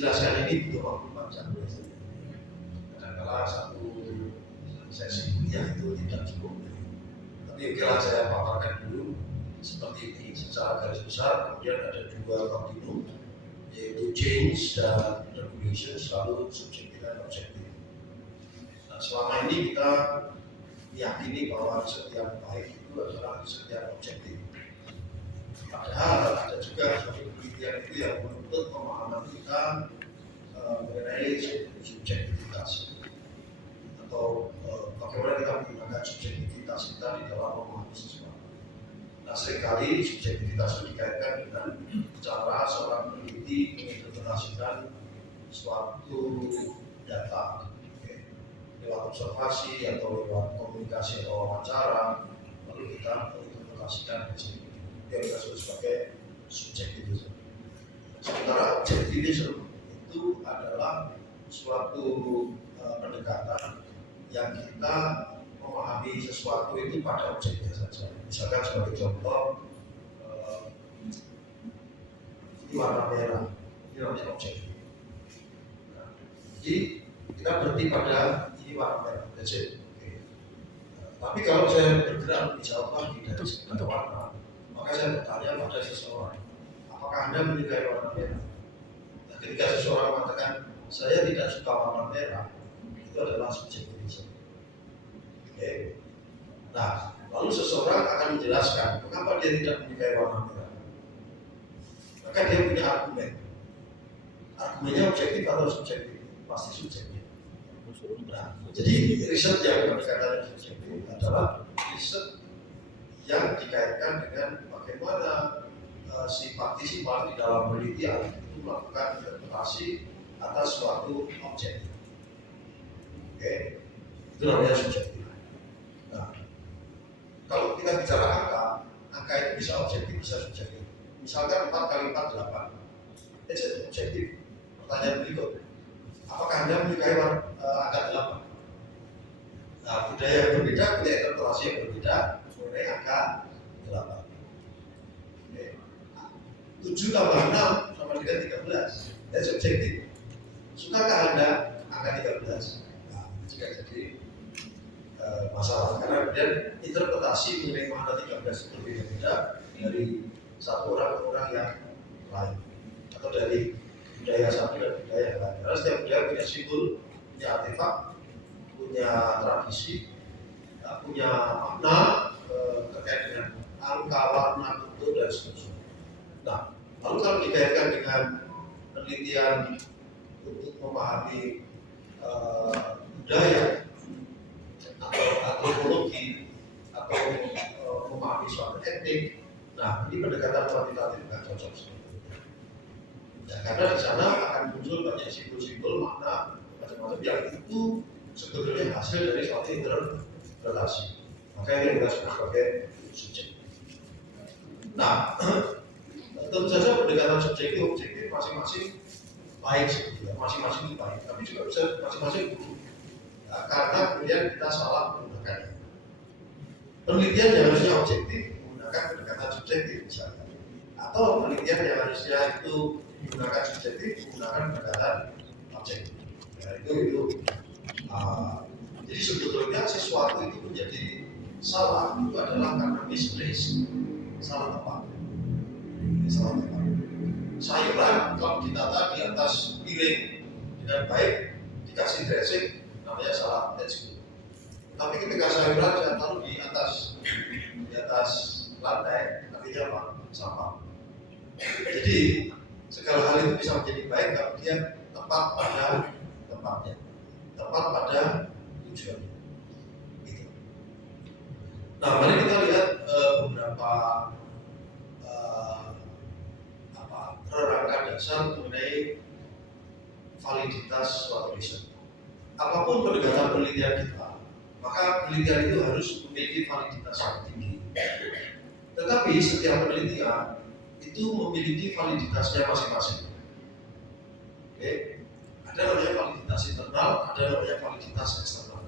menjelaskan ini butuh waktu panjang. Kadang-kadang satu sesi kuliah itu tidak cukup. Tapi okelah saya paparkan dulu seperti ini secara garis besar. Kemudian ada dua kontinum, yaitu change dan regulation, selalu subjektif dan objektif. Nah, selama ini kita meyakini bahwa riset yang baik itu adalah riset yang objektif. Padahal ada juga suatu penelitian itu yang menuntut pemahaman kita mengenai subjektivitas atau bagaimana kita menggunakan subjektivitas kita di dalam memahami sesuatu. Nah, seringkali subjektivitas itu dikaitkan dengan cara seorang peneliti menginterpretasikan suatu data lewat observasi atau lewat komunikasi atau wawancara, lalu kita menginterpretasikan hasil yang kita sebut sebagai subjektivisme. Sementara objektivisme itu adalah suatu pendekatan yang kita memahami sesuatu itu pada objeknya saja. Misalkan sebagai contoh, ini warna merah, ini namanya objek. Nah, jadi kita berhenti pada ini warna merah, that's it. Okay. Tapi kalau saya bergerak lebih jauh lagi dari sekitar warna, maka saya bertanya pada seseorang, apakah Anda menyukai warna merah? Nah, ketika seseorang mengatakan saya tidak suka warna merah, itu adalah subjektivisme. Okay. Nah, lalu seseorang akan menjelaskan mengapa dia tidak menyukai warna merah. Maka dia punya argumen. Argumennya objektif atau subjektif? Pasti subjektif. Nah, jadi riset yang berkaitan subjektif adalah riset yang dikaitkan dengan bagaimana si partisipan di dalam penelitian itu melakukan interpretasi atas suatu objek. Oke, itu namanya subjektif. Nah, kalau kita bicara angka itu bisa objektif, bisa subjektif. Misalkan 4 kali 4 8, itu objektif. Pertanyaan berikut, apakah Anda menyukai angka 8? Nah, budaya yang berbeda punya interpretasi yang berbeda mengenai angka 8. Oke. 7 tambah 6 sama dengan 13. Itu subjektif. Sukakah Anda angka 13? Nah, itu juga jadi masalah karena kemudian interpretasi mengenai makna 13 itu berbeda dari satu orang ke orang yang lain atau dari budaya satu dan budaya yang lain. Karena setiap budaya punya simbol, punya artefak, punya tradisi, punya makna terkait dengan angka, warna, bentuk dan seterusnya. Nah, lalu kalau dikaitkan dengan penelitian untuk memahami budaya atau antropologi atau memahami suatu etnik, nah ini pendekatan kuantitatif nggak cocok seperti itu. Ya, karena di sana akan muncul banyak simbol-simbol makna macam-macam yang itu sebetulnya hasil dari suatu interpretasi. Maka ini kita sebut sebagai subjek. Nah, tentu saja pendekatan subjektif objektif masing-masing baik sebetulnya, masing-masing itu baik, tapi juga bisa masing-masing buruk. Nah, karena kemudian kita salah menggunakannya. Penelitian yang harusnya objektif menggunakan pendekatan subjektif misalnya, atau penelitian yang harusnya itu menggunakan subjektif menggunakan pendekatan objektif. Ya, itu. Jadi sebetulnya sesuatu itu menjadi salah itu adalah karena misplace, salah tempat. Sayuran kalau ditata di atas piring dengan baik dikasih dressing namanya salah dressing. Tapi ketika sayuran saya taruh di atas lantai artinya apa? Sampah. Jadi segala hal itu bisa menjadi baik kalau dia tepat pada tempatnya, tepat pada tujuannya. Gitu. Nah, mari kita lihat beberapa rangka dasar mengenai validitas suatu riset. Apapun pendekatan penelitian kita, maka penelitian itu harus memiliki validitas yang tinggi. Tetapi setiap penelitian itu memiliki validitasnya masing-masing. Oke, ada namanya validitas internal, ada namanya validitas eksternal.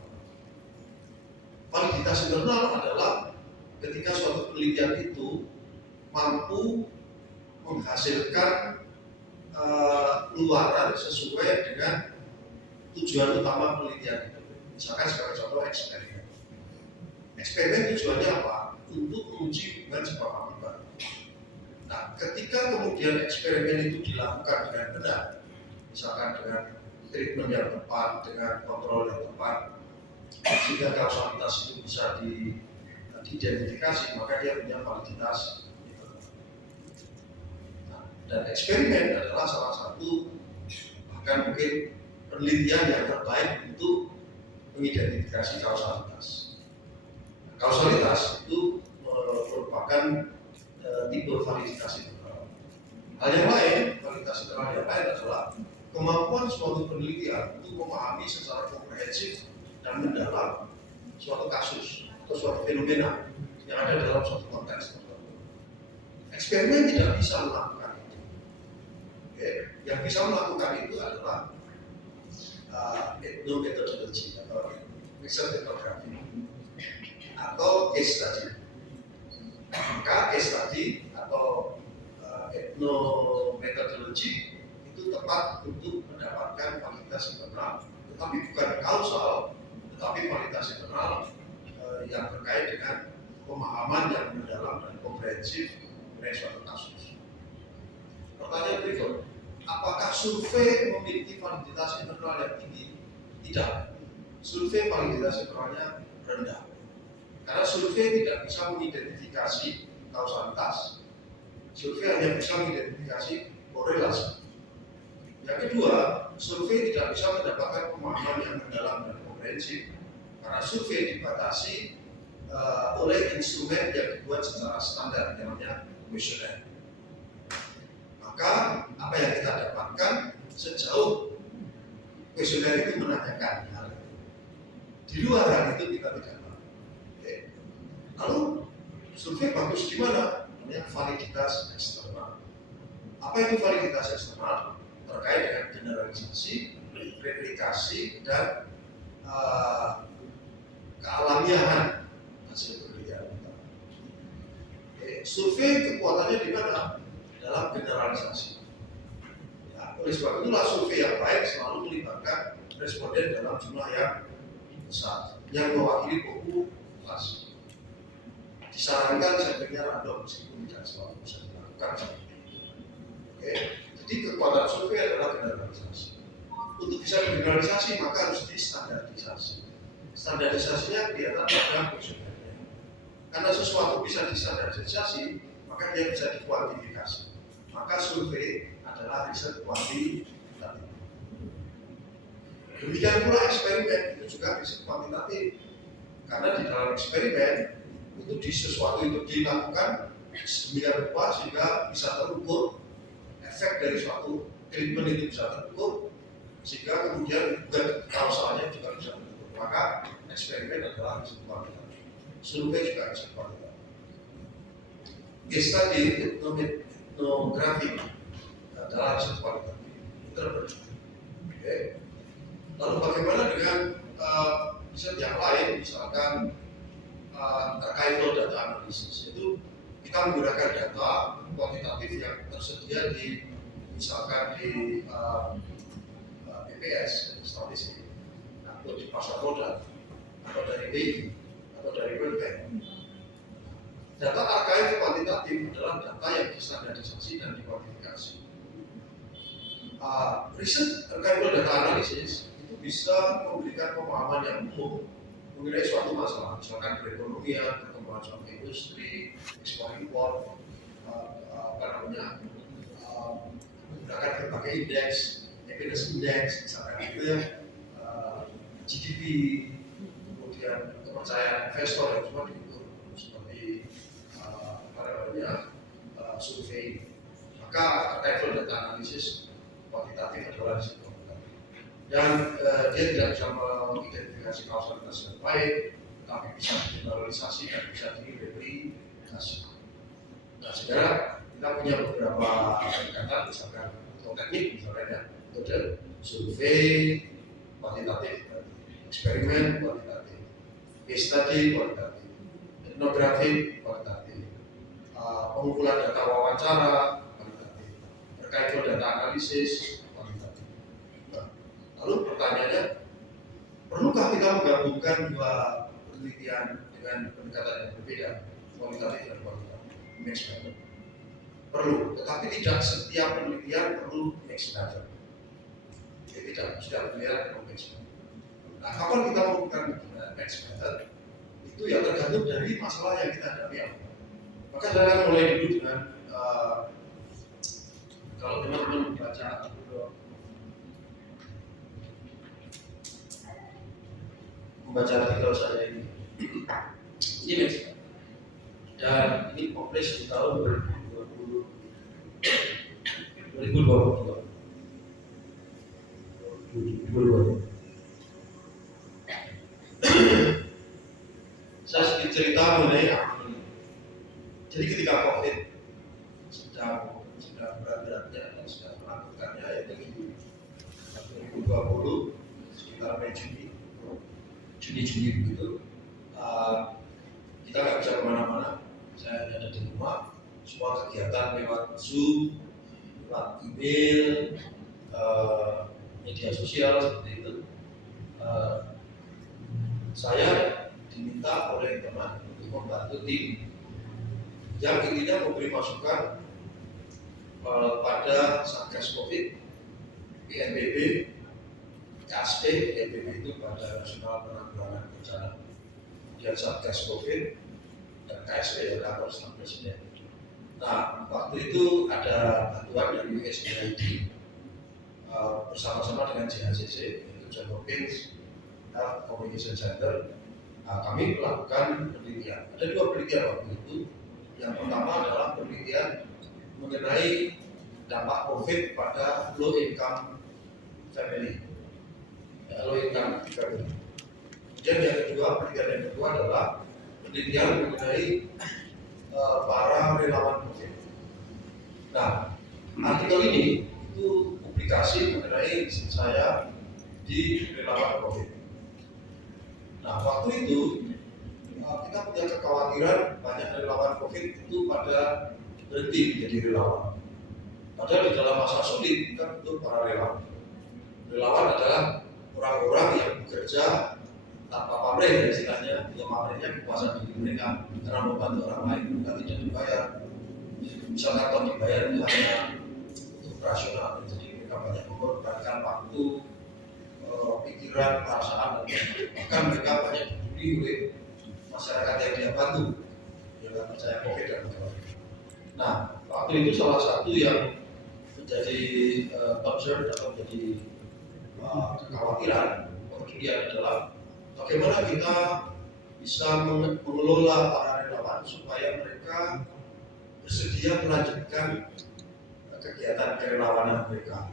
Validitas internal adalah ketika suatu penelitian itu mampu menghasilkan keluaran sesuai dengan tujuan utama penelitian itu. Misalkan sebagai contoh eksperimen. Eksperimen tujuannya apa? Untuk menguji hubungan sebab akibat. Nah, ketika kemudian eksperimen itu dilakukan dengan benar, misalkan dengan treatment yang tepat, dengan kontrol yang tepat, sehingga kausalitas itu bisa diidentifikasi, maka dia punya validitas. Nah, dan eksperimen adalah salah satu, bahkan mungkin penelitian yang terbaik untuk mengidentifikasi kausalitas. Nah, kausalitas itu merupakan tipe validitas internal. Hal yang lain, validitas internal yang lain adalah kemampuan suatu penelitian untuk memahami secara komprehensif dan mendalam suatu kasus atau suatu fenomena yang ada dalam suatu konteks tertentu. Eksperimen tidak bisa melakukan itu. Oke. Yang bisa melakukan itu adalah ethnomethodology atau research ethnography atau case study. Maka case study atau ethnomethodology itu tepat untuk mendapatkan validitas internal, tetapi bukan kausal, tetapi validitas internal yang terkait dengan pemahaman yang mendalam dan komprehensif mengenai suatu kasus. Pertanyaan berikut, apakah survei memiliki validitas internal yang tinggi? Tidak. Survei validitas internalnya rendah. Karena survei tidak bisa mengidentifikasi kausalitas. Survei hanya bisa mengidentifikasi korelasi. Yang kedua, survei tidak bisa mendapatkan pemahaman yang mendalam dan komprehensif karena survei dibatasi oleh instrumen yang dibuat secara standar, namanya kuesioner. Maka apa yang kita dapatkan sejauh kuesioner itu menanyakan hal itu. Di luar hal itu kita tidak tahu. Lalu survei bagus di mana? Namanya validitas eksternal. Apa itu validitas eksternal? Terkait dengan generalisasi, replikasi, dan kealamiahan hasil penelitian. Survei kekuatannya di mana? Dalam generalisasi. Ya, oleh sebab itulah survei yang baik selalu melibatkan responden dalam jumlah yang besar, yang mewakili populasi. Disarankan sampelnya random meskipun tidak selalu bisa dilakukan. Oke, jadi kekuatan survei adalah generalisasi. Untuk bisa generalisasi maka harus distandarisasi. Standarisasinya kelihatan pada kuesionernya. Karena sesuatu bisa distandarisasi, maka dia bisa dikuantifikasi. Maka survei adalah riset kuantitatif. Demikian pula eksperimen itu juga riset kuantitatif. Karena di dalam eksperimen itu sesuatu itu dilakukan sedemikian rupa sehingga bisa terukur, efek dari suatu treatment itu bisa terukur, sehingga kemudian bukan kausalnya juga bisa terukur. Maka eksperimen adalah riset kuantitatif. Survei juga riset kuantitatif. Case study etnografi adalah riset kuantitatif. Oke. Lalu bagaimana dengan riset yang lain, misalkan terkait data analisis? Itu kita menggunakan data kuantitatif yang tersedia di misalkan di BPS statistik atau di pasar modal atau dari BI atau dari World Bank. Data arkaif kuantitatif adalah data yang distandarisasi dan dikuantifikasi. Riset arkaif data analisis itu bisa memberikan pemahaman yang umum mengenai suatu masalah, misalkan perekonomian, perkembangan suatu industri, ekspor impor, menggunakan berbagai indeks, happiness index, misalkan itu ya, GDP, kemudian kepercayaan investor yang semua diukur seperti survei. Maka level data analisis kuantitatif adalah risiko. Dan dia tidak bisa mengidentifikasi kausalitas yang baik, tapi bisa digeneralisasi dan bisa direplikasi. Nah, sekarang kita punya beberapa pendekatan, misalkan atau teknik, misalnya metode survei kuantitatif, eksperimen kuantitatif, case study kuantitatif, etnografi kuantitatif, pengumpulan data wawancara kuantitatif, terkait data analisis kuantitatif. Lalu pertanyaannya, perlukah kita menggabungkan dua penelitian dengan pendekatan yang berbeda, kualitatif dan kuantitatif, mix method? Perlu, tetapi tidak setiap penelitian perlu mix method. Jadi tidak setiap penelitian perlu mix method. Nah, kapan kita melakukan mix method? Itu ya tergantung dari masalah yang kita hadapi. Maka saya akan mulai dulu dengan kalau teman-teman membaca artikel saya ini mix, dan ini publish di tahun 2022. Saya sedikit cerita mengenai apa ini. Jadi ketika COVID sedang berat-beratnya dan sedang melakukannya yaitu di 2020 sekitar Mei Juni begitu, kita nggak bisa kemana-mana. Saya ada di rumah, semua kegiatan lewat Zoom, lewat email, media sosial seperti itu. Saya diminta oleh teman untuk membantu tim yang intinya memberi masukan pada Satgas Covid, BNPB, KSP, BNPB itu pada Nasional Penanggulangan Bencana, dan Satgas Covid dan KSP yang kantor staf presiden. Nah, waktu itu ada bantuan dari USAID bersama-sama dengan JHCC, yaitu John Hopkins Health Communication Center. Kami melakukan penelitian. Ada dua penelitian waktu itu. Yang pertama adalah penelitian mengenai dampak COVID pada low income family. Low income family. Dan yang kedua, penelitian yang kedua adalah penelitian mengenai para relawan COVID. Nah, artikel ini itu publikasi mengenai saya di relawan COVID. Nah, waktu itu kita punya kekhawatiran banyak relawan COVID itu pada berhenti menjadi relawan. Padahal di dalam masa sulit kita butuh para relawan. Relawan adalah orang-orang yang bekerja tanpa pamrih, istilahnya. Yang pamrihnya kepuasan diri mereka karena membantu orang lain, mereka tidak dibayar. Misalnya kalau dibayar itu hanya untuk operasional, jadi mereka banyak mengorbankan waktu, pikiran, perasaan, dan bahkan mereka banyak dibully oleh masyarakat yang dia bantu, yang nggak percaya COVID dan sebagainya. Nah, waktu itu salah satu yang menjadi concern atau menjadi kekhawatiran kemudian adalah bagaimana kita bisa mengelola para relawan supaya mereka bersedia melanjutkan kegiatan kerelawanan mereka.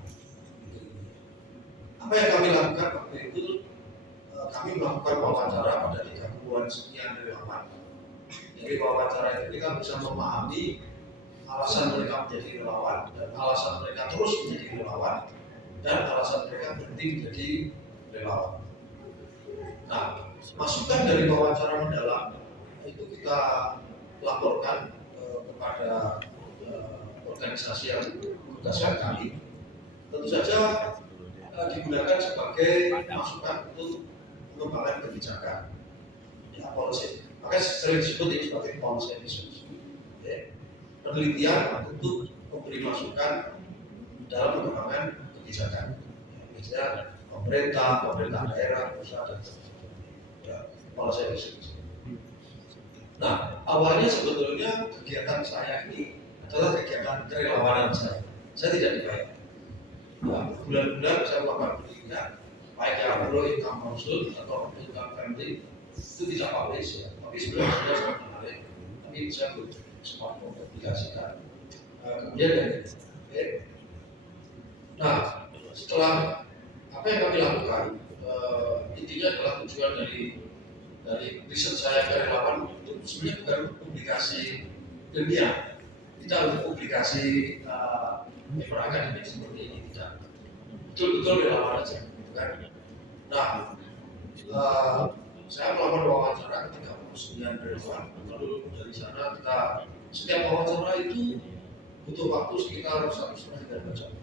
Apa yang kami lakukan waktu itu, kami melakukan wawancara pada 30-an sekian relawan. Dari wawancara itu kita bisa memahami alasan mereka menjadi relawan dan alasan mereka terus menjadi relawan dan alasan mereka berhenti menjadi relawan. Nah, masukan dari wawancara mendalam itu kita laporkan kepada organisasi yang tugaskan kami. Tentu saja digunakan sebagai masukan untuk pengembangan kebijakan, ya, policy. Makanya sering disebut ini sebagai policy research, ya, penelitian untuk memberi masukan dalam pengembangan kebijakan. Ya, misalnya pemerintah daerah, pusat dan sebagainya. Ya, policy research. Nah, awalnya sebetulnya kegiatan saya ini adalah kegiatan kerelawanan saya. Saya tidak dibayar. Nah, bulan-bulan saya melakukan penelitian, baik yang low income household atau income family itu tidak publish ya, tapi sebenarnya sudah sangat menarik. Tapi saya belum sempat mempublikasikan. Kemudian yang ini, nah setelah apa yang kami lakukan, intinya adalah tujuan dari riset saya ke relawan itu sebenarnya bukan publikasi ilmiah, tidak untuk publikasi paper akademik seperti ini, tidak. Betul-betul relawan aja, gitu kan. Nah, saya melakukan wawancara ketika 39 relawan, lalu dari sana kita setiap wawancara itu butuh waktu sekitar 1,5 jam.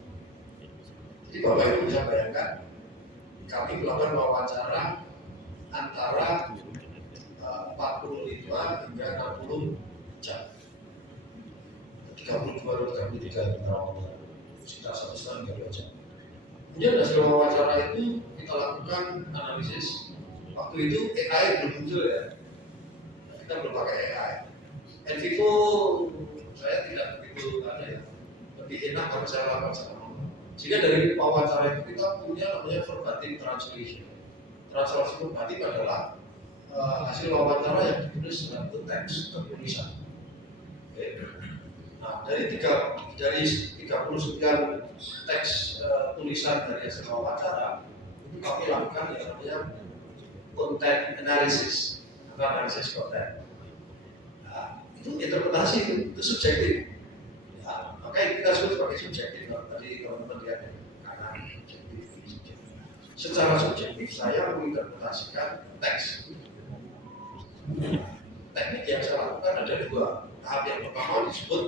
Jadi Bapak Ibu bisa bayangkan kami melakukan wawancara antara 45 hingga 60 jam, 32 atau 33 sekitar 1,5 hingga 2 jam. Kemudian hasil wawancara itu kita lakukan analisis. Waktu itu AI belum muncul ya, kita belum pakai AI. Envivo saya tidak begitu ya, lebih enak kalau saya lakukan secara manual. Sehingga dari wawancara itu kita punya namanya verbatim translation. Translasi verbatim adalah hasil wawancara yang ditulis dalam teks atau tulisan. Nah, dari 30 sekian teks tulisan dari hasil wawancara itu kami lakukan yang namanya content analysis atau analisis konten. Nah, itu interpretasi itu subjektif. Ya, makanya kita sebut sebagai subjektif. Tadi teman-teman lihat karena subjektif. Secara subjektif saya menginterpretasikan teks. Teknik yang saya lakukan ada dua. Tahap yang pertama disebut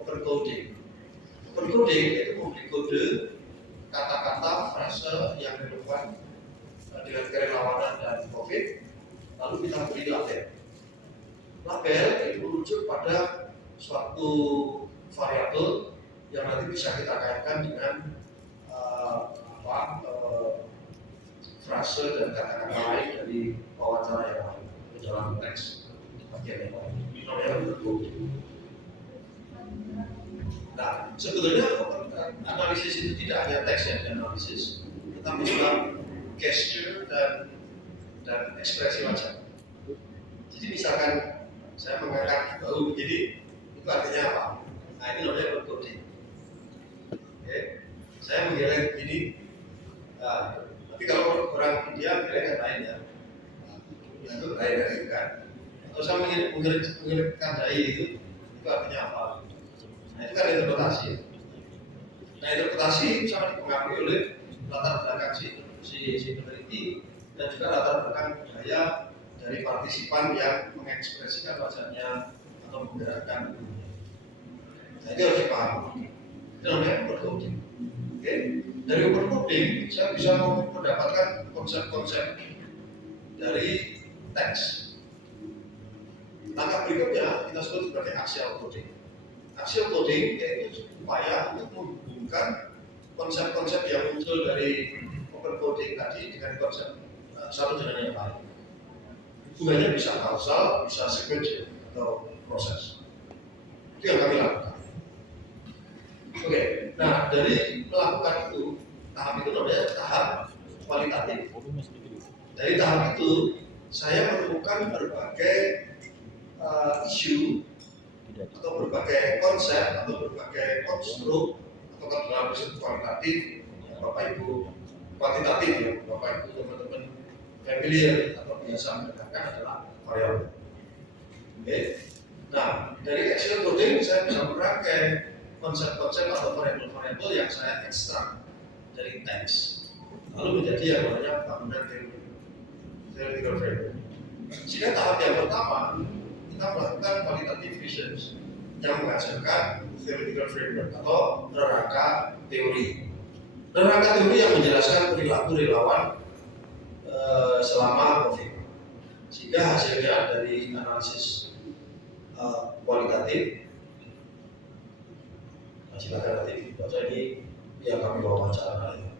open coding. Open coding itu memberi kode kata-kata, frase yang relevan dengan kerelawanan dan COVID, lalu kita beri label. Label itu merujuk pada suatu variabel yang nanti bisa kita kaitkan dengan frase dan kata-kata lain dari wawancara yang lain dalam teks bagian yang lain. Namanya coding. Nah, sebetulnya analisis itu tidak hanya teks yang dianalisis, tetapi juga gesture dan ekspresi wajah. Jadi misalkan saya mengangkat bahu begini, itu artinya apa? Nah, ini namanya coding. Oke, saya menggeleng begini. Nah, tapi kalau orang India geleng yang lain ya, itu lain dari itu kan. Atau saya mengerekkan dahi itu artinya apa? Nah, itu kan interpretasi. Nah, interpretasi bisa dipengaruhi oleh latar belakang si peneliti dan juga latar belakang budaya dari partisipan yang mengekspresikan wajahnya atau menggerakkan tubuhnya. Nah, itu harus dipahami. Itu namanya open coding. Oke, dari open coding saya bisa mendapatkan konsep-konsep dari teks. Langkah berikutnya kita sebut sebagai axial coding. Axial coding yaitu upaya untuk menghubungkan konsep-konsep yang muncul dari open coding tadi dengan konsep satu dengan yang lain. Hubungannya bisa kausal, bisa sequential atau proses. Itu yang kami lakukan. Oke, nah dari melakukan itu, tahap itu namanya tahap kualitatif. Dari tahap itu saya menemukan berbagai isu atau berbagai konsep atau berbagai konstruk atau dalam riset kualitatif ya, Bapak Ibu kuantitatif ya Bapak Ibu teman-teman familiar atau biasa mendengarkan adalah variabel. Oke. Nah, dari axial coding saya bisa merangkai konsep-konsep atau variabel-variabel yang saya ekstrak dari teks lalu menjadi yang namanya bangunan theoretical framework. Sehingga tahap yang pertama kita melakukan qualitative research yang menghasilkan theoretical framework atau rangka teori. Rangka teori yang menjelaskan perilaku relawan selama COVID. Sehingga hasilnya dari analisis kualitatif. Nah, silakan nanti dibaca ini yang kami wawancara ya.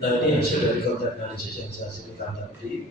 Nah, ini hasil dari content analysis yang saya ceritakan tadi.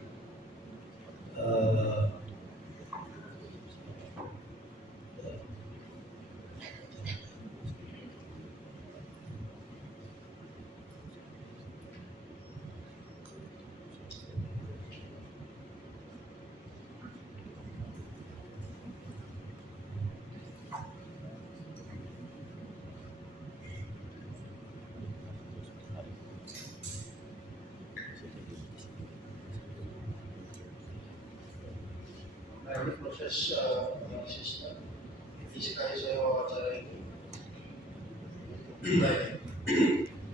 Ini proses analisis fisika yang saya wawancara ini.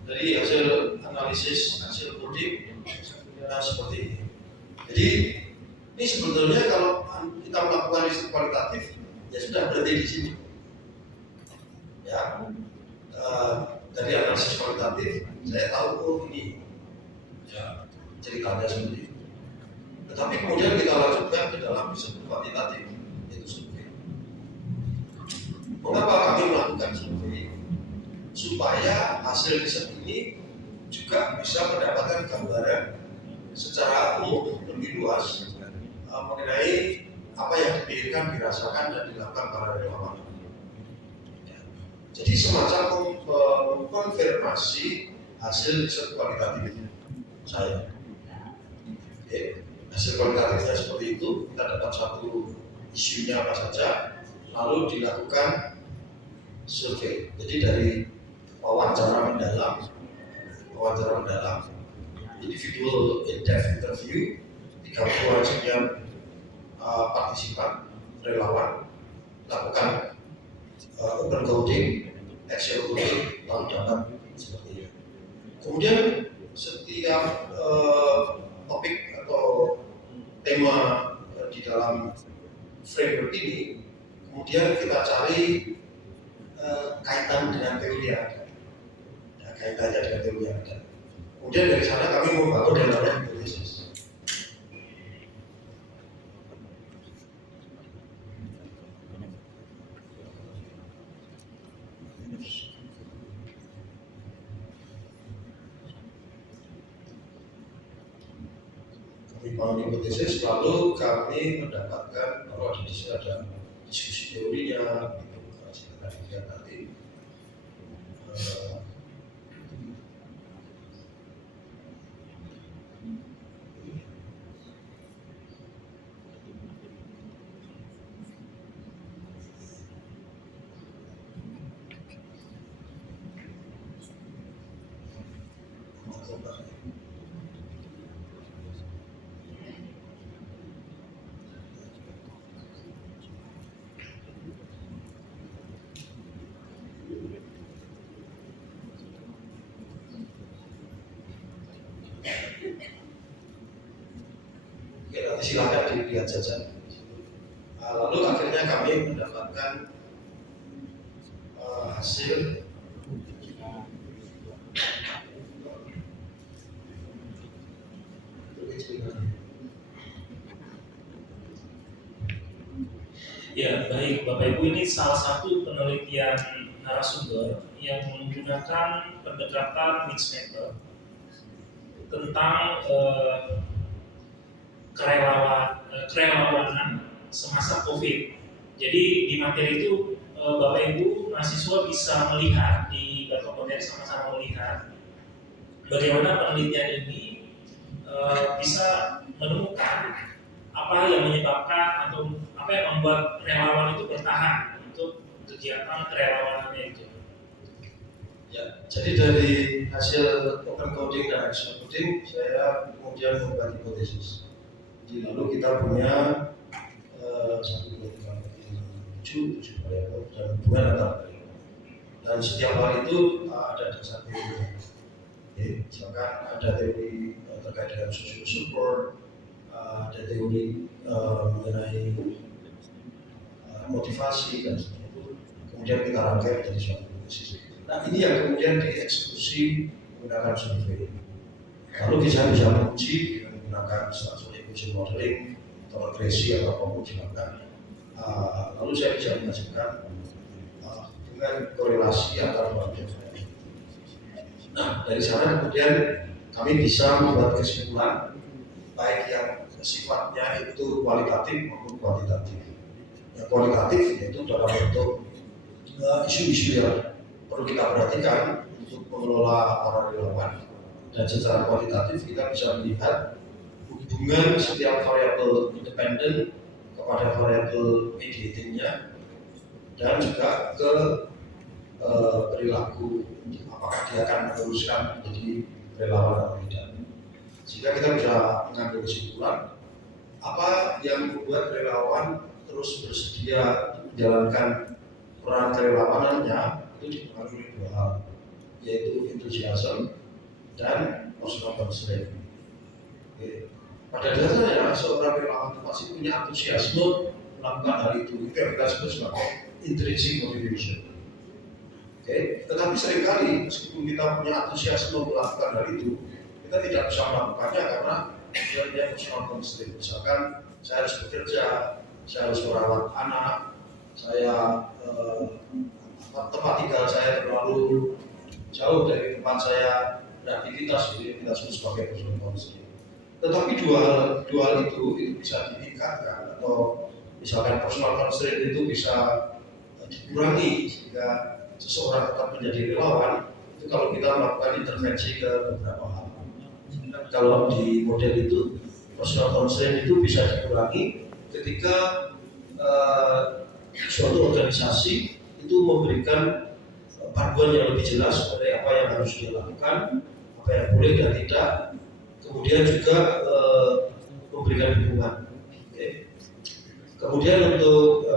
Dari hasil analisis hasil coding seperti ini. Jadi Ini sebetulnya kalau kita melakukan riset kualitatif, ya sudah berhenti di sini. Ya, dari analisis kualitatif saya tahu oh ini ya ceritanya seperti itu. Tetapi kemudian kita lanjutkan ke dalam riset kuantitatif, yaitu survei. Mengapa kami melakukan survei? Supaya hasil riset ini juga bisa mendapatkan gambaran secara umum lebih luas mengenai apa yang dipikirkan, dirasakan, dan dilakukan para relawan. Jadi semacam mengkonfirmasi hasil riset kualitatif saya. Oke. Hasil kualitatifnya seperti itu, kita dapat satu isunya apa saja, lalu dilakukan survei. Jadi dari wawancara mendalam, individual in-depth interview, 30-an sekian partisipan, relawan, lakukan open coding, Excel coding, lalu dapat seperti ini. Kemudian setiap topik atau tema di dalam framework ini, kemudian kita cari kaitan dengan teori yang ada. Ya, kaitannya dengan teori yang ada. Kemudian dari sana kami membangun yang namanya hipotesis. Membangun hipotesis, lalu kami mendapatkan bahwa di sini ada diskusi teorinya, silakan dilihat nanti. Oke, nanti silakan dilihat saja. Lalu akhirnya kami mendapatkan hasil Ya, baik Bapak Ibu, ini salah satu penelitian narasumber yang menggunakan pendekatan mixed method tentang kerelawanan semasa COVID. Jadi di materi itu Bapak Ibu mahasiswa bisa melihat di beberapa materi sama-sama melihat bagaimana penelitian ini bisa menemukan apa yang menyebabkan atau apa yang membuat relawan itu bertahan untuk kegiatan kerelawanannya itu. Ya, jadi dari hasil open coding dan Excel coding, saya kemudian membuat hipotesis. Jadi lalu kita punya 1, 2, 3, 4, 5, 6, 7 variabel dan hubungan antara variabel. Dan setiap hal itu ada dasar teori. Misalkan ada teori terkait dengan social support, ada teori mengenai motivasi dan sebagainya itu kemudian kita rangkai menjadi suatu hipotesis. Nah ini yang kemudian dieksekusi menggunakan survei. Lalu kita bisa menguji dengan menggunakan structural equation modeling atau regresi atau apapun silakan. Lalu saya bisa menghasilkan dengan korelasi antara variabel. Nah dari sana kemudian kami bisa membuat kesimpulan baik yang sifatnya itu kualitatif maupun kuantitatif. Yang kualitatif yaitu dalam bentuk isu-isu yang perlu kita perhatikan untuk mengelola para relawan, dan secara kualitatif kita bisa melihat hubungan setiap variabel independen kepada variabel mediatingnya dan juga ke perilaku apakah dia akan meneruskan menjadi relawan atau tidak. Sehingga kita bisa mengambil kesimpulan apa yang membuat relawan terus bersedia menjalankan peran kerelawanannya itu dipengaruhi dua hal, yaitu enthusiasm dan personal constraint. pada dasarnya seorang relawan itu pasti punya antusiasme melakukan hal itu yang kita sebut sebagai intrinsic motivation. Oke, tetapi seringkali meskipun kita punya antusiasme melakukan hal itu, kita tidak bisa melakukannya karena dia personal constraint. Misalkan saya harus bekerja, saya harus merawat anak, saya tempat tinggal saya terlalu jauh dari tempat saya beraktivitas, jadi kita sebut sebagai personal constraint. Tetapi dua hal itu bisa ditingkatkan, atau misalkan personal constraint itu bisa dikurangi sehingga seseorang tetap menjadi relawan. Itu kalau kita melakukan intervensi ke beberapa hal. Kalau di model itu personal constraint itu bisa dikurangi ketika suatu organisasi itu memberikan panduan yang lebih jelas mengenai apa yang harus dilakukan, apa yang boleh dan tidak, kemudian juga memberikan dukungan. Okay. Kemudian untuk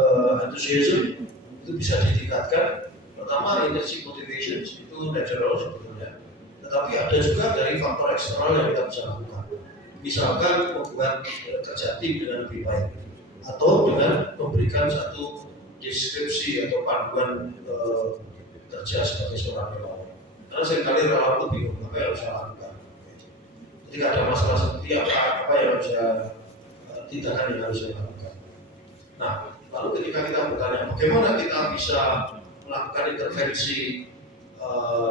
enthusiasm itu bisa ditingkatkan. Pertama, intrinsic motivation itu natural sebetulnya, tetapi ada juga dari faktor eksternal yang kita bisa lakukan. Misalkan membuat kerja tim dengan lebih baik, atau dengan memberikan satu deskripsi atau panduan kerja sebagai seorang relawan. Karena seringkali relawan itu bingung apa yang harus saya lakukan. Ketika ada masalah seperti apa yang harus saya tindakan yang harus saya lakukan. Nah, lalu ketika kita bertanya bagaimana kita bisa melakukan intervensi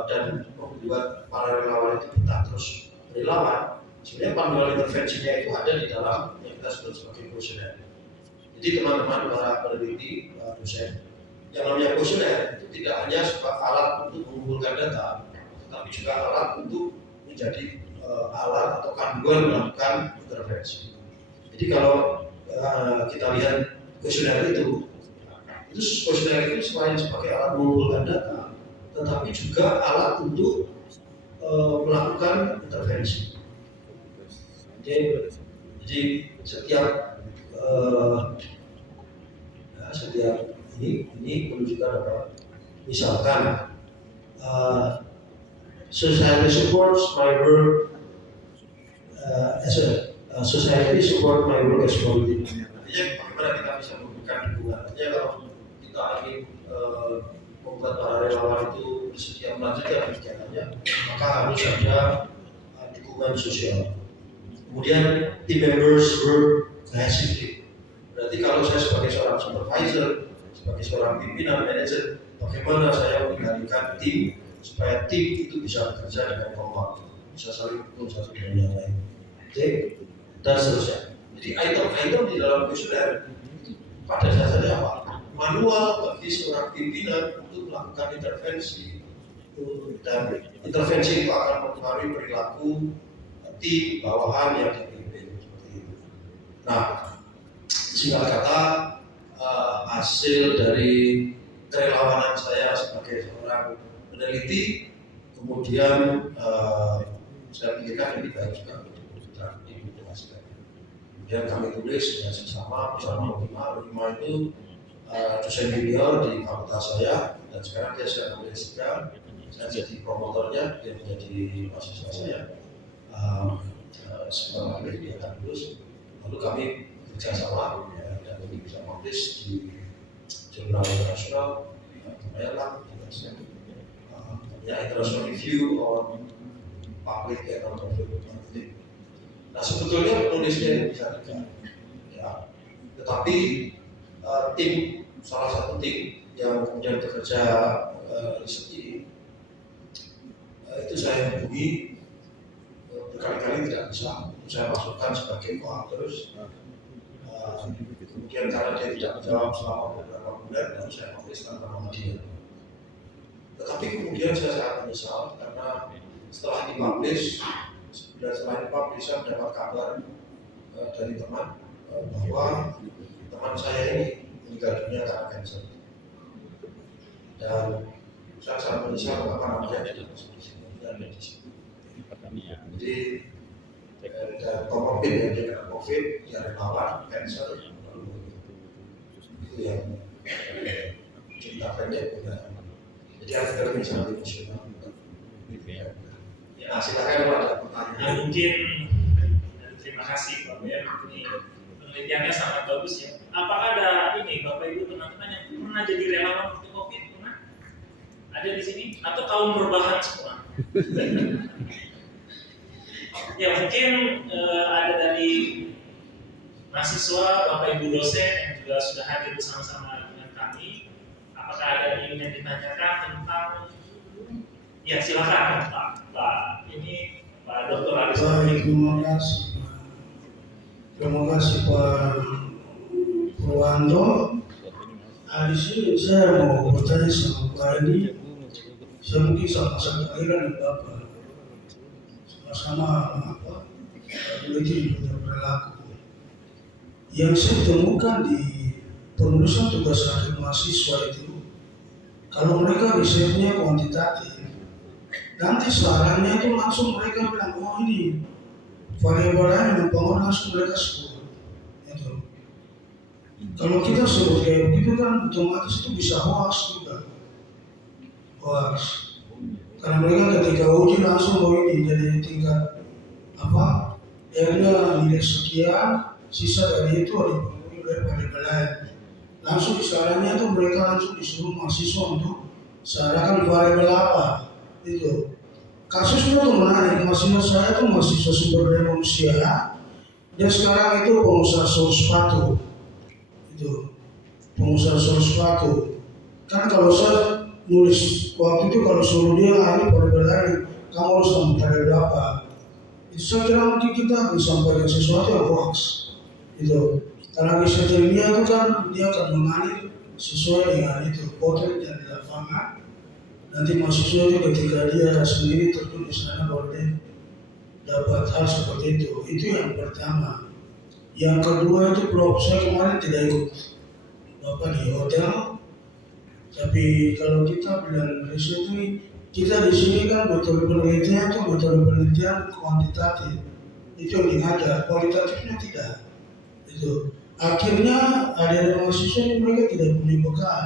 dan membuat para relawan itu betah terus relawan, sebenarnya panduan intervensinya itu ada di dalam yang kita sebut sebagai kuesioner. Jadi teman-teman para peneliti, dosen, yang namanya kuesioner itu tidak hanya sebagai alat untuk mengumpulkan data, tetapi juga alat untuk menjadi alat atau panduan melakukan intervensi. Jadi kalau kita lihat kuesioner itu kuesioner itu selain sebagai alat mengumpulkan data, tetapi juga alat untuk melakukan intervensi. Jadi setiap ini menunjukkan apa? Misalkan society supports my work society support my work as volunteer. Artinya bagaimana kita bisa memberikan dukungan? Artinya kalau kita ingin membuat para relawan itu bersedia melanjutkan kegiatannya, maka harus ada dukungan sosial. Kemudian team members work cohesively. Berarti kalau saya sebagai seorang supervisor, sebagai seorang pimpinan manajer, bagaimana saya mengendalikan tim supaya tim itu bisa bekerja dengan kompak, bisa saling dukung satu dengan yang lain. Oke, dan seterusnya. Jadi item-item di dalam kuesioner pada dasarnya apa? Manual bagi seorang pimpinan untuk melakukan intervensi, dan intervensi itu akan mempengaruhi perilaku tim bawahan yang dipimpin seperti itu. Nah, singkat kata, hasil dari kerelawanan saya sebagai seorang peneliti, kemudian saya pikirkan ini baik juga untuk dipublikasikan. Kemudian kami tulis dengan bersama Lima itu dosen junior di fakultas saya, dan sekarang dia sedang menuliskan, saya jadi promotornya, dia menjadi mahasiswa saya. Setelah dia akan lulus, lalu kami bekerjasama dan ini bisa publish di jurnal internasional, lumayan juga international review on public and non-profit marketing. Nah, sebetulnya penulisnya bisa juga, ya. Tetapi salah satu tim yang kemudian bekerja riset ini, itu saya hubungi berkali-kali tidak bisa, saya masukkan sebagai co-authors. Kemudian karena dia tidak menjawab selama beberapa bulan, lalu saya nulis tanpa nama dia. Tetapi kemudian saya sangat menyesal karena setelah dipublish, sebulan setelah dipublish saya mendapat kabar dari teman bahwa teman saya ini meninggal dunia karena kanker. Dan saya sangat menyesal mengapa namanya tidak masuk di sini dan di sini. Jadi dan COVID yang dengan COVID, ya relawan, cancer, itu yang cerita pendek juga. Jadi artikelnya sangat emosional. Ya, silakan kalau ada pertanyaan. Mungkin terima kasih Pak BM, ini penelitiannya sangat bagus ya. Apakah ada ini Bapak Ibu teman-teman yang pernah jadi relawan untuk COVID? Pernah? Ada di sini? Atau kaum berbahan semua? Ya mungkin ada dari mahasiswa, Bapak Ibu dosen yang juga sudah hadir bersama-sama dengan kami. Apakah ada yang ingin ditanyakan tentang? Ya silakan Pak. Ini Pak Dr. Aris. Baik, terima kasih Pak Purwanto. Di sini saya mau bertanya sama Pak ini. Saya mungkin sama-sama aliran Bapak, sama-sama peneliti berlaku. Yang saya temukan di penulisan tugas akhir mahasiswa itu, kalau mereka risetnya kuantitatif, nanti sarannya itu langsung mereka bilang, oh ini variabel lain mempengaruhi, langsung mereka sebut. Gitu. Kalau kita sebut kayak begitu kan otomatis itu bisa hoax juga. Hoax. Karena mereka ketika uji langsung bahwa ini jadi tingkat R-nya nilai sekian, sisa dari itu dipenuhi oleh variabel lain. Langsung sarannya itu mereka langsung disuruh mahasiswa untuk sarankan variabel apa. Itu kasusnya tuh menarik. Mahasiswa saya tuh mahasiswa sumber daya manusia, dia sekarang itu pengusaha sol sepatu. Itu pengusaha sol sepatu. Kan kalau saya nulis waktu itu, kalau suruh dia ini variabel lain, kamu harus variabel apa? Itu saya kira mungkin kita akan sampaikan sesuatu yang hoax. Itu karena riset ilmiah itu kan dia akan mengalir sesuai dengan itu potret yang di lapangan. Nanti mahasiswa itu ketika dia sendiri terjun di sana boleh dapat hal seperti itu. Itu yang pertama. Yang kedua itu Prof, saya kemarin tidak ikut Bapak di hotel. Tapi kalau kita bilang riset ini, kita di sini kan metode penelitian itu metode penelitian kuantitatif. Itu yang diajar, kualitatifnya tidak. Itu akhirnya ada mahasiswa yang mereka tidak punya bekal.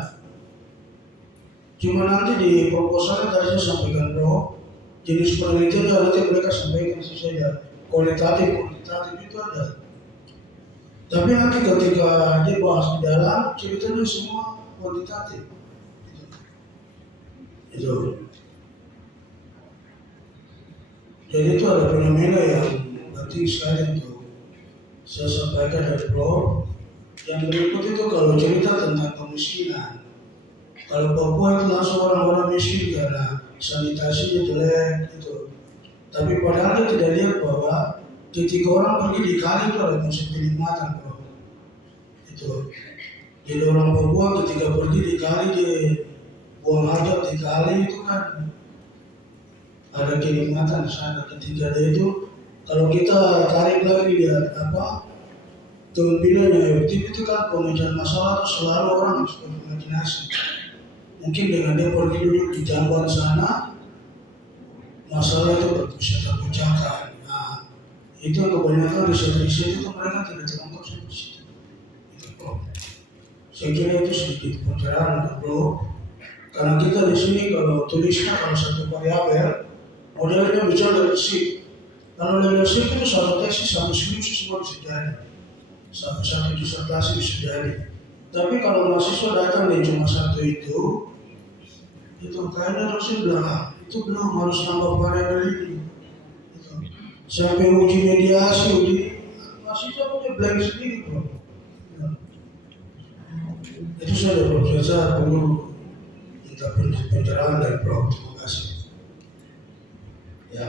Cuma nanti di proposalnya tadi saya sampaikan Bro, jenis penelitian nanti mereka sampaikan saja kualitatif itu ada. Tapi nanti ketika dia bahas di dalam ceritanya semua kuantitatif. Itu. Jadi itu ada fenomena yang penting sekali untuk saya sampaikan dari Bro. Yang berikut itu kalau cerita tentang kemiskinan. Kalau Papua itu langsung orang-orang miskin karena sanitasinya jelek itu. Tapi padahal dia tidak lihat bahwa ketika orang pergi di kali itu ada konsep kenikmatan Bro. Itu. Jadi orang Papua ketika pergi di kali dia buang hajat di kali itu kan ada kenikmatan di sana. Ketika dia itu kalau kita tarik lagi lihat kepemimpinan yang efektif itu kan pemecahan masalah itu selalu orang harus berimajinasi. Mungkin dengan dia pergi duduk di jamban sana, masalah itu bisa terpecahkan. Nah, itu kebanyakan riset-riset itu mereka tidak terangkat sampai situ. Saya kira itu sedikit pencerahan untuk Bro. Karena kita di sini kalau tulisnya kalau satu variabel, modelnya bicara leadership. Kalau leadership itu satu tesis sampai skripsi semua bisa jadi, sampai satu disertasi bisa jadi. Tapi kalau mahasiswa datang dan cuma satu itu kayaknya dosen bilang itu belum harus nambah variabel ini. Itu. Sampai uji mediasi, mahasiswa punya blank sendiri Bro. Itu saja Bro, saya perlu minta pencerahan dari Prof. Terima kasih. Ya,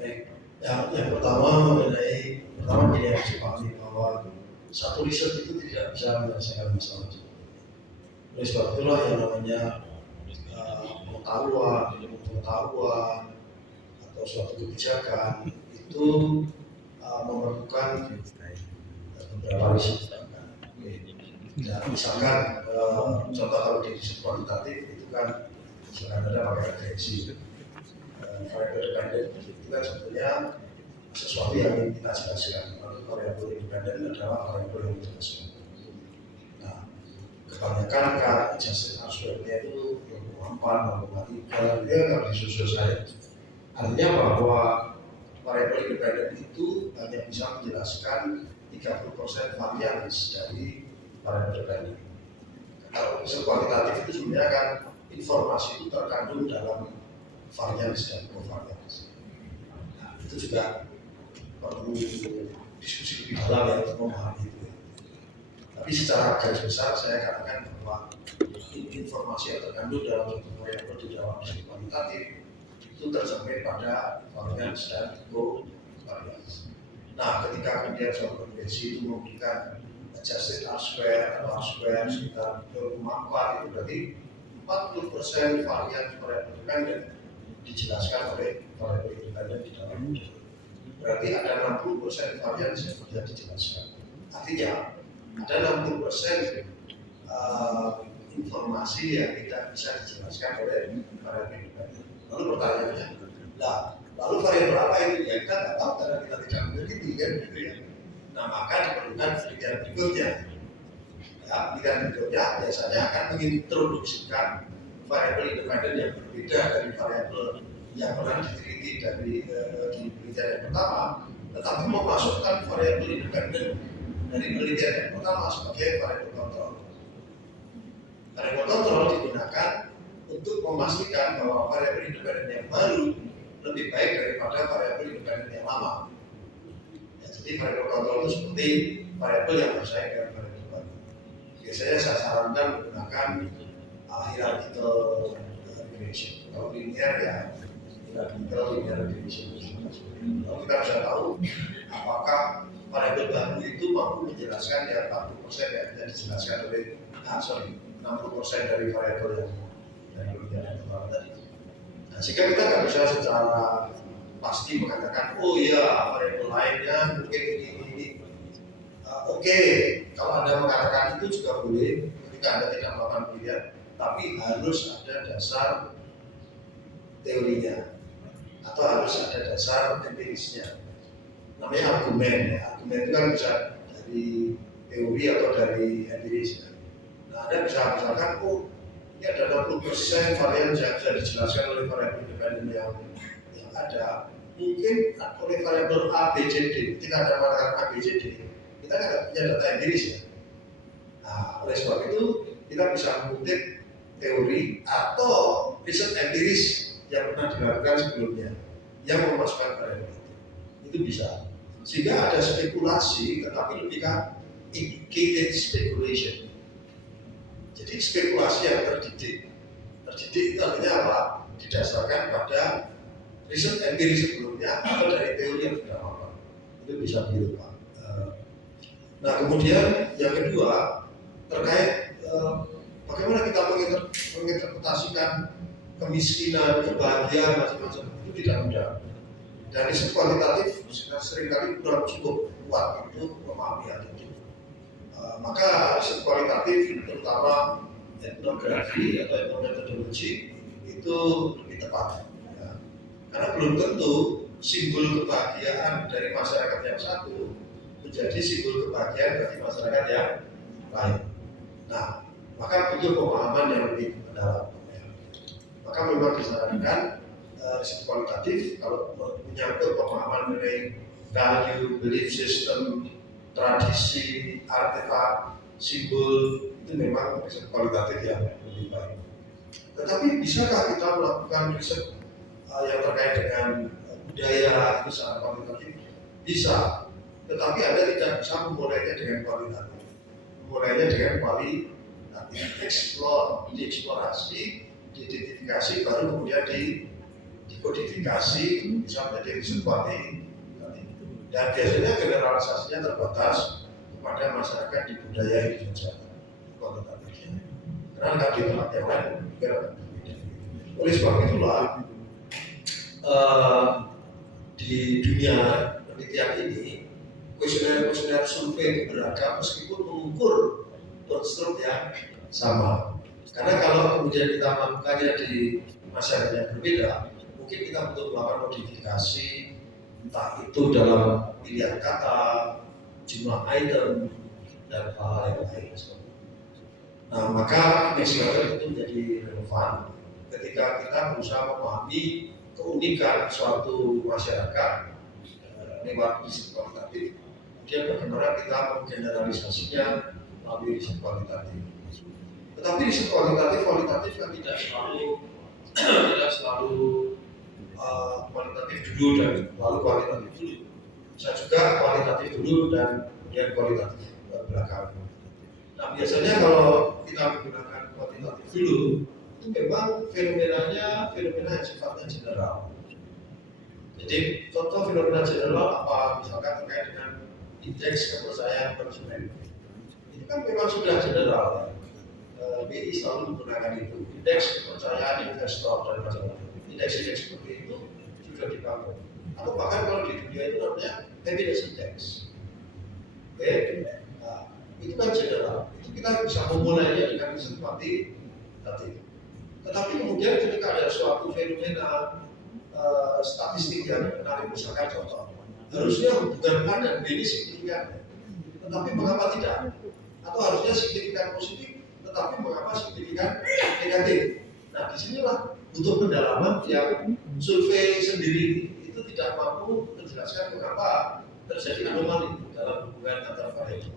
baik. Yang pertama ini harus dipahami bahwa satu riset itu tidak bisa menyelesaikan masalah. Oleh sebab itulah yang namanya pengetahuan atau suatu kebijakan itu memerlukan beberapa riset. Ya, misalkan contoh kalau di riset kuantitatif itu kan misalkan ada pakai referensi variabel dependen itu kan sebetulnya sesuatu yang ingin kita jelaskan. Kalau variabel independen adalah variabel yang dijelaskan. Nah, kebanyakan angka adjusted arswebnya itu 24, 23, dia nggak disusul saya. Artinya bahwa variabel independen itu hanya bisa menjelaskan 30% varians dari variabel tadi. Kalau riset kualitatif itu sebenarnya kan informasi itu terkandung dalam varians dan covarians. Nah, itu juga perlu diskusi lebih dalam ya untuk memahami itu. Tapi secara garis besar saya katakan bahwa informasi yang terkandung dalam suatu variabel di dalam riset kualitatif itu tercermin pada varians dan covarians. Nah, ketika kemudian suatu konvensi itu memberikan adjusted R-square atau R-square sekitar 0,4 itu berarti 40% varian variabel independen dijelaskan oleh variabel independen di dalam itu. Berarti ada 60% varian yang tidak dijelaskan. Artinya ada 60% informasi yang tidak bisa dijelaskan oleh variabel independen. Lalu pertanyaannya, lalu variabel apa itu? Ya kita nggak tahu karena kita tidak meneliti kan gitu ya. Nah, maka diperlukan penelitian berikutnya. Ya, penelitian berikutnya biasanya akan mengintroduksikan variabel independen yang berbeda dari variabel yang pernah diteliti dari di penelitian yang pertama, tetapi memasukkan variabel independen dari penelitian yang pertama sebagai variabel kontrol. Variabel kontrol digunakan untuk memastikan bahwa variabel independen yang baru lebih baik daripada variabel independen yang lama. Jadi variabel kontrol itu seperti variabel yang bersaing dengan variabel baru. Biasanya saya sarankan menggunakan hierarchical regression. Kalau linear ya hierarchical linear regression. Lalu kita bisa tahu apakah variabel baru itu mampu menjelaskan ya 40% yang tidak dijelaskan oleh 60% dari variabel yang dari penelitian yang pertama tadi. Nah, sehingga kita nggak bisa secara pasti mengatakan, oh iya variabel lainnya mungkin ini. Oke, kalau Anda mengatakan itu juga boleh ketika Anda tidak melakukan penelitian, tapi harus ada dasar teorinya atau harus ada dasar empirisnya. Namanya argumen ya. Argumen itu kan bisa dari teori atau dari empiris. Nah, Anda bisa misalkan, oh ini ada 60% varian yang bisa dijelaskan oleh variabel independen yang ada. Mungkin oleh variabel A, B, C, D. Ketika ada mengatakan A, B, C, D, kita kan punya data empiris ya. Nah, oleh sebab itu kita bisa mengutip teori atau riset empiris yang pernah dilakukan sebelumnya yang memasukkan variabel itu bisa. Sehingga ada spekulasi, tetapi lebih ke educated speculation. Jadi spekulasi yang terdidik. Terdidik itu artinya apa? Didasarkan pada riset empiris sebelumnya atau dari teori yang sudah lama. Itu bisa begitu Pak. Nah, kemudian yang kedua terkait bagaimana kita menginterpretasikan kemiskinan, kebahagiaan macam-macam itu tidak mudah. Dan riset kualitatif seringkali kurang cukup kuat untuk memahami hal itu. Maka riset kualitatif terutama etnografi atau etnometodologi itu lebih tepat. Karena belum tentu simbol kebahagiaan dari masyarakat yang satu menjadi simbol kebahagiaan bagi masyarakat yang lain. Nah, maka butuh pemahaman yang lebih mendalam. Maka memang disarankan riset kualitatif kalau menyangkut pemahaman mengenai value, belief system, tradisi, artefak, simbol itu memang riset kualitatif yang lebih baik. Tetapi bisakah kita melakukan riset yang terkait dengan budaya itu secara kualitatif? Bisa, tetapi Anda tidak bisa memulainya dengan kualitatif. Memulainya dengan kualitatif, explore, dieksplorasi, diidentifikasi, baru kemudian dikodifikasi, bisa menjadi riset kualitatif. Dan biasanya generalisasinya terbatas kepada masyarakat di budaya itu saja kualitatifnya. Karena kan di tempat yang lain juga berbeda. Oleh sebab itulah di dunia penelitian ini kuesioner survei beragam meskipun mengukur konstruk yang sama. Karena kalau kemudian kita melakukannya di masyarakat yang berbeda, mungkin kita butuh melakukan modifikasi, entah itu dalam pilihan kata, jumlah item, dan hal-hal yang lain. Nah, maka mixed method itu menjadi relevan ketika kita berusaha memahami keunikan suatu masyarakat penerimaan riset kualitatif, kemudian bagaimana kita menggeneralisasinya melalui riset kualitatif. Tetapi riset kualitatif kan tidak selalu kualitatif dulu dan lalu kualitatif dulu. Bisa juga kualitatif dulu dan kemudian kualitatif belakang. Nah biasanya kalau kita menggunakan kuantitatif dulu, itu memang fenomena yang sifatnya general. Jadi contoh fenomena general apa, misalkan terkait dengan indeks kepercayaan konsumen. Itu kan memang sudah general ya. BI selalu menggunakan itu, indeks kepercayaan investor dan macam-macam. Indeks seperti itu sudah dibangun. Atau bahkan kalau di dunia itu namanya happiness index. Oke, nah, itu kan general. Itu kita bisa memulainya dengan riset kuantitatif. Tetapi kemudian ketika ada suatu fenomena statistik yang menarik, misalkan contoh, harusnya hubungan A dan B ini signifikan, tetapi mengapa tidak? Atau harusnya signifikan positif, tetapi mengapa signifikan negatif? Nah, disinilah butuh pendalaman yang survei sendiri itu tidak mampu menjelaskan mengapa terjadi anomali dalam hubungan antar variabel.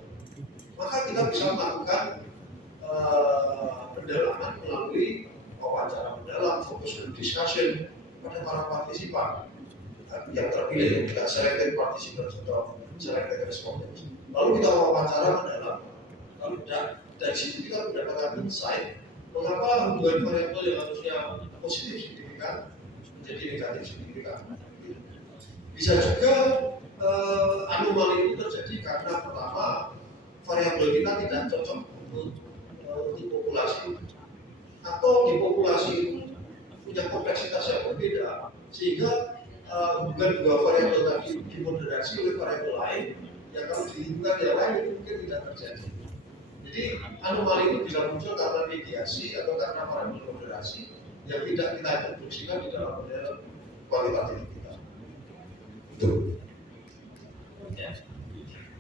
Maka kita bisa melakukan pendalaman melalui wawancara mendalam, focus group discussion pada para partisipan yang terpilih, kita selected participants atau selected respondents. Lalu kita wawancara mendalam, lalu dari situ kita mendapatkan insight mengapa hubungan variabel yang harusnya positif signifikan menjadi negatif signifikan. Bisa juga anomali itu terjadi karena pertama variabel kita tidak cocok untuk populasi, atau di populasi itu punya kompleksitas yang berbeda, sehingga hubungan dua variabel tadi dimoderasi oleh variabel lain yang kalau di lingkungan yang lain itu mungkin tidak terjadi. Jadi anomali itu bisa muncul karena mediasi atau karena variabel moderasi yang tidak kita introduksikan di dalam model kualitatif kita. Itu. Ya.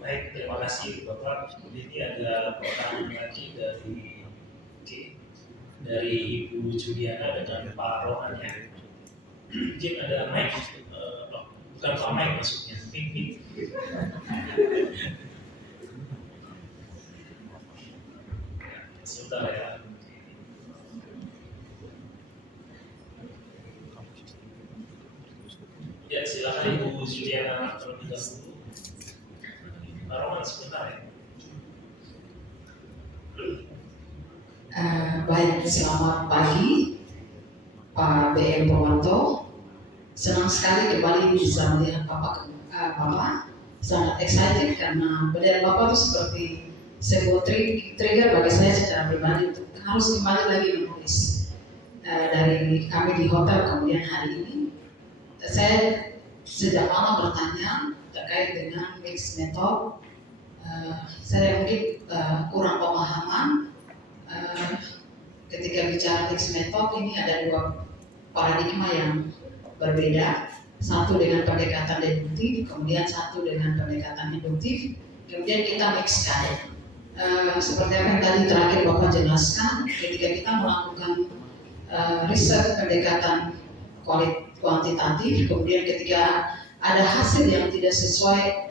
Baik, terima kasih Bapak. Ini ada pertanyaan lagi dari Ibu Juliana dengan Pak Rohan ya. Mungkin ada mic, bukan Pak mic maksudnya, mic. Sebentar ya. Ya silakan Ibu Juliana terlebih dahulu. Pak Rohan sebentar ya. Baik, selamat pagi Pak BM Purwanto. Senang sekali kembali bisa melihat Bapak. Sangat excited karena bendera Bapak itu seperti sebuah trigger bagi saya secara pribadi untuk harus kembali lagi menulis. Dari kami di hotel kemudian hari ini, saya sejak lama bertanya terkait dengan mixed method. Saya mungkin kurang pemahaman. Ketika bicara mixed method ini ada dua paradigma yang berbeda, satu dengan pendekatan deduktif, kemudian satu dengan pendekatan induktif, kemudian kita mixkan. Seperti apa yang tadi terakhir Bapak jelaskan, ketika kita melakukan riset pendekatan kuantitatif, kemudian ketika ada hasil yang tidak sesuai,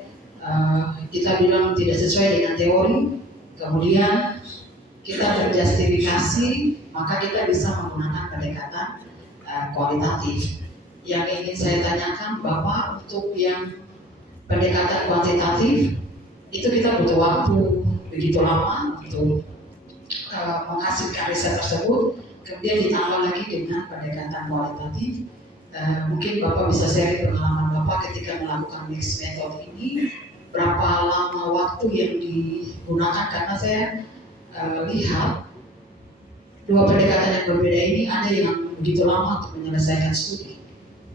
kita bilang tidak sesuai dengan teori, kemudian kita berjustifikasi, maka kita bisa menggunakan pendekatan kualitatif. Yang ingin saya tanyakan Bapak, untuk yang pendekatan kuantitatif itu kita butuh waktu begitu lama untuk menghasilkan riset tersebut, kemudian ditambah lagi dengan pendekatan kualitatif. Mungkin Bapak bisa share pengalaman Bapak ketika melakukan mixed method ini, berapa lama waktu yang digunakan, karena saya lihat dua pendekatan yang berbeda ini ada yang begitu lama untuk menyelesaikan studi,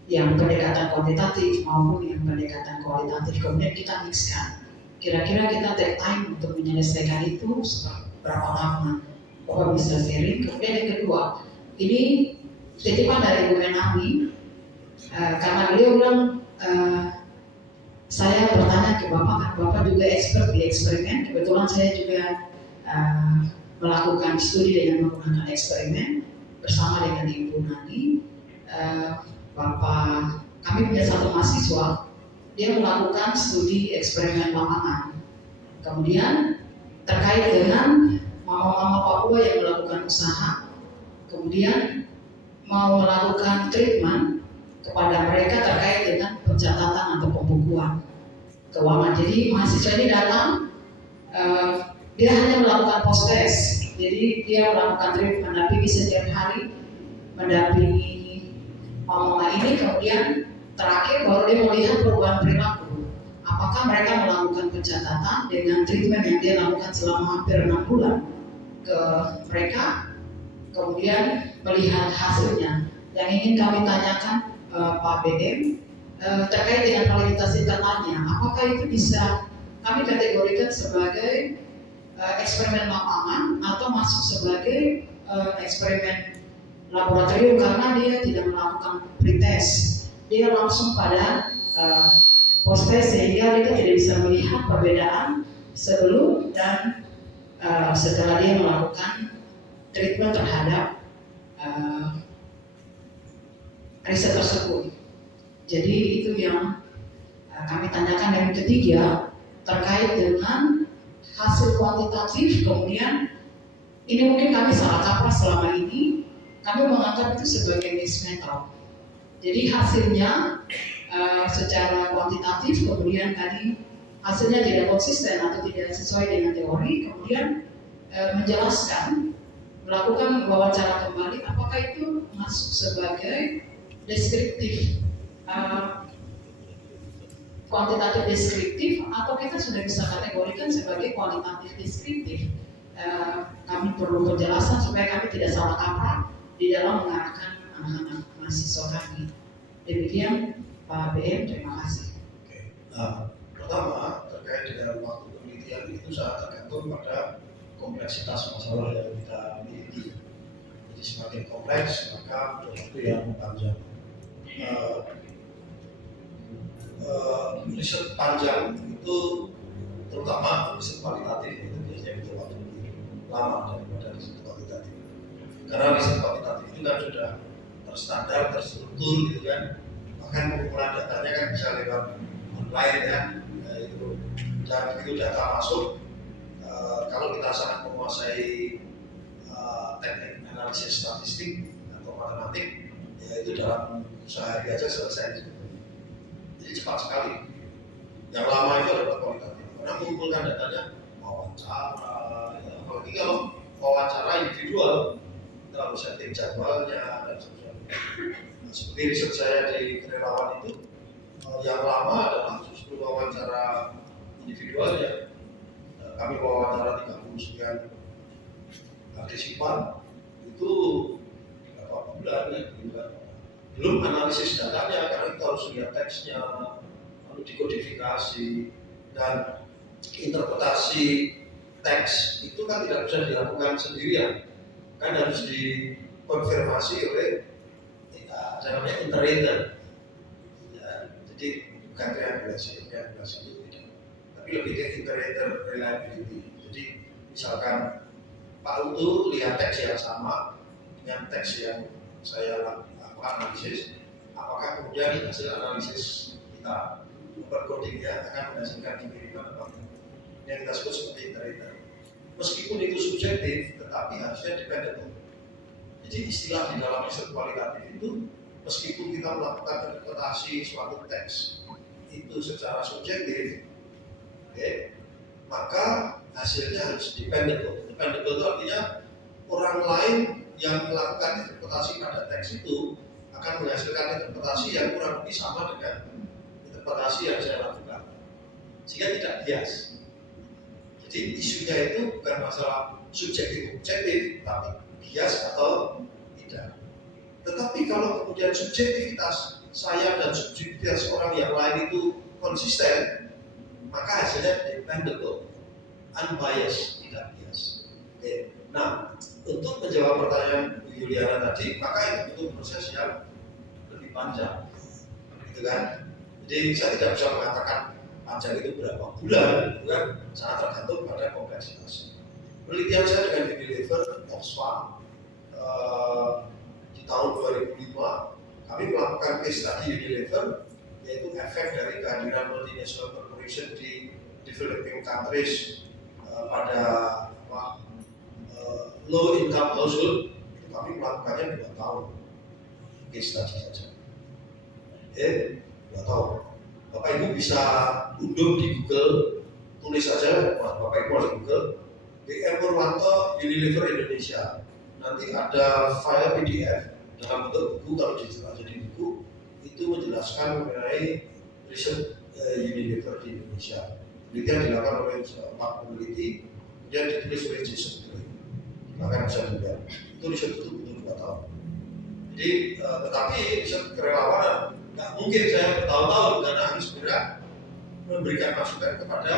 yang pendekatan kuantitatif maupun yang pendekatan kualitatif, kemudian kita mixkan. Kira-kira kita take time untuk menyelesaikan itu berapa lama? Bapak bisa sharing. Kemudian yang kedua, ini titipan dari Bu Menami, karena beliau bilang saya bertanya ke Bapak, kan Bapak juga expert di eksperimen. Kebetulan saya juga melakukan studi dengan menggunakan eksperimen bersama dengan Ibu Nani. Kami punya satu mahasiswa dia melakukan studi eksperimen lapangan. Kemudian terkait dengan mama-mama Papua yang melakukan usaha, kemudian mau melakukan treatment kepada mereka terkait dengan pencatatan atau pembukuan keuangan. Jadi mahasiswa ini datang, dia hanya melakukan post test, jadi dia melakukan treatment mendampingi setiap hari, mendampingi mama ini, kemudian terakhir baru dia melihat perubahan perilaku. Apakah mereka melakukan pencatatan dengan treatment yang dia lakukan selama hampir 6 bulan ke mereka, kemudian melihat hasilnya. Yang ingin kami tanyakan Pak BM terkait dengan validitas internalnya, apakah itu bisa kami kategorikan sebagai eksperimen lapangan atau masuk sebagai eksperimen laboratorium, karena dia tidak melakukan pretest, dia langsung pada post test, sehingga kita tidak bisa melihat perbedaan sebelum dan setelah dia melakukan treatment terhadap riset tersebut. Jadi itu yang kami tanyakan. Yang ketiga terkait dengan hasil kuantitatif, kemudian ini mungkin kami salah kaprah selama ini, kami menganggap itu sebagai mixed method. Jadi hasilnya secara kuantitatif, kemudian tadi hasilnya tidak konsisten atau tidak sesuai dengan teori, kemudian menjelaskan, melakukan wawancara kembali, apakah itu masuk sebagai deskriptif, kuantitatif deskriptif, atau kita sudah bisa kategorikan sebagai kualitatif deskriptif. Kami perlu penjelasan supaya kami tidak salah kaprah di dalam mengarahkan anak-anak mahasiswa kami. Demikian Pak BM, terima kasih. Oke. Nah, pertama terkait dengan waktu penelitian itu sangat tergantung pada kompleksitas masalah yang kita miliki. Jadi semakin kompleks maka butuh waktu yang panjang. Riset panjang itu, terutama riset kualitatif, itu biasanya butuh waktu lebih lama daripada riset kuantitatif. Karena riset kuantitatif itu kan sudah terstandar, terstruktur gitu kan. Bahkan pengumpulan datanya kan bisa lewat online ya, itu. Dan begitu data masuk, kalau kita sangat menguasai teknik analisis statistik atau matematik, ya itu dalam sehari aja selesai. Jadi cepat sekali. Yang lama itu adalah kualitatif, karena mengumpulkan datanya wawancara, ya, apalagi kalau wawancara individual, kita harus setting jadwalnya dan sebagainya. Nah, seperti riset saya di relawan itu, yang lama adalah justru wawancara individualnya. Kami wawancara 39 partisipan itu berapa bulan ya, belum analisis datanya, karena kita harus lihat teksnya, lalu dikodifikasi, dan interpretasi teks itu kan tidak bisa dilakukan sendirian, kan harus dikonfirmasi oleh namanya iterator ya. Jadi bukan triangulasi itu tidak, tapi lebih ke iterator reliability. Jadi misalkan Pak Utu lihat teks yang sama dengan teks yang saya lakukan analisis, apakah kemudian hasil analisis kita berkodingnya akan menghasilkan kemiripan apa tidak? Yang kita sebut seperti iterator. Meskipun itu subjektif, tetapi harusnya dependable. Jadi istilah di dalam riset kualitatif itu, meskipun kita melakukan interpretasi suatu teks itu secara subjektif, maka hasilnya harus dependable. Dependable itu artinya orang lain yang melakukan interpretasi pada teks itu akan menghasilkan interpretasi yang kurang lebih sama dengan interpretasi yang saya lakukan, sehingga tidak bias. Jadi isunya itu bukan masalah subjektif-objektif, tapi bias atau tidak. Tetapi kalau kemudian subjektivitas saya dan subjektivitas orang yang lain itu konsisten, maka hasilnya dependable, unbiased, tidak bias. Nah, untuk menjawab pertanyaan Bu Yuliana tadi, maka itu butuh proses yang lebih panjang, gitu kan? Jadi saya tidak bisa mengatakan panjang itu berapa bulan, itu kan sangat tergantung pada kompleksitas. Penelitian saya dengan Unilever, Oxfam, di tahun 2005, kami melakukan case study Unilever yaitu efek dari kehadiran multinational corporation di developing countries pada low income household. Itu kami melakukannya 2 tahun case study saja. 2 tahun. Bapak Ibu bisa unduh di Google, tulis saja, Bapak Ibu harus Google BM Purwanto Unilever Indonesia. Nanti ada file PDF dalam bentuk buku, kalau jadi buku itu menjelaskan mengenai riset Unilever di Indonesia. Penelitian dilakukan oleh 4 peneliti, kemudian ditulis oleh Jason Gray. Maka bisa juga. Itu riset itu butuh 2 tahun. Jadi, tetapi riset kerelawanan nggak mungkin saya bertahun-tahun karena harus segera memberikan masukan kepada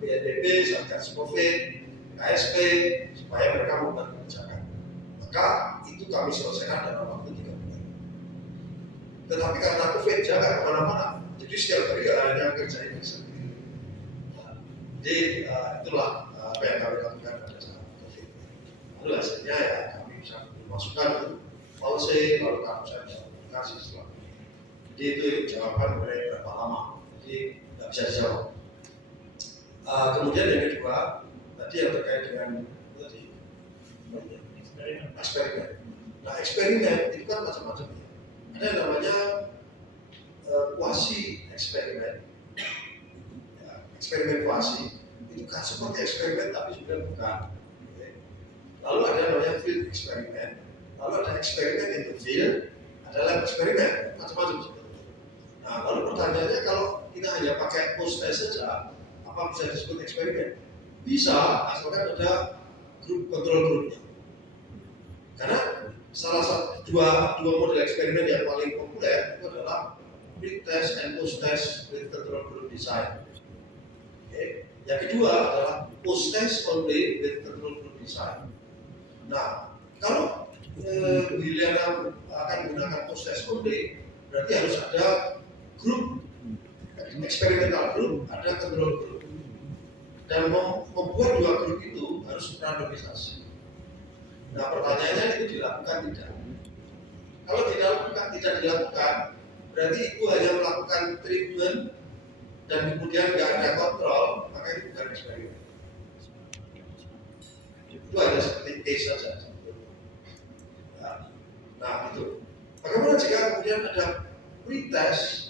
BNPB, Satgas Covid, KSP supaya mereka membuat kebijakan. Maka itu kami selesaikan dalam waktu 3 bulan. Tetapi karena Covid jangan kemana-mana, jadi setiap hari hanya kerjain sendiri. Jadi itulah apa yang kami lakukan pada saat Covid. Lalu hasilnya ya kami bisa memasukkan itu policy, lalu kami bisa komunikasi setelah. Jadi itu jawaban mengenai berapa lama. Jadi nggak bisa dijawab. Kemudian yang kedua tadi yang terkait dengan tadi eksperimen. Nah eksperimen itu kan macam-macam ya. Ada yang namanya quasi eksperimen. Ya, eksperimen quasi itu kan seperti eksperimen tapi sebenarnya bukan. Lalu ada yang namanya field eksperimen. Lalu ada eksperimen itu field, ada lab eksperimen, macam-macam seperti itu. Nah lalu pertanyaannya kalau kita hanya pakai post test saja, apa bisa disebut eksperimen? Bisa, asalkan ada grup kontrol grupnya. Karena salah satu dua model eksperimen yang paling populer itu adalah pre-test and post-test with control group design. Yang kedua adalah post-test only with control group design. Nah, kalau William akan menggunakan post-test only, berarti harus ada grup eksperimental group, ada control group. Dan membuat 2 grup itu harus randomisasi. Nah pertanyaannya itu dilakukan tidak? Kalau tidak dilakukan, berarti itu hanya melakukan treatment dan kemudian nggak ada kontrol, maka itu bukan eksperimen. Itu hanya seperti case saja. Nah itu. Bagaimana jika kemudian ada pretest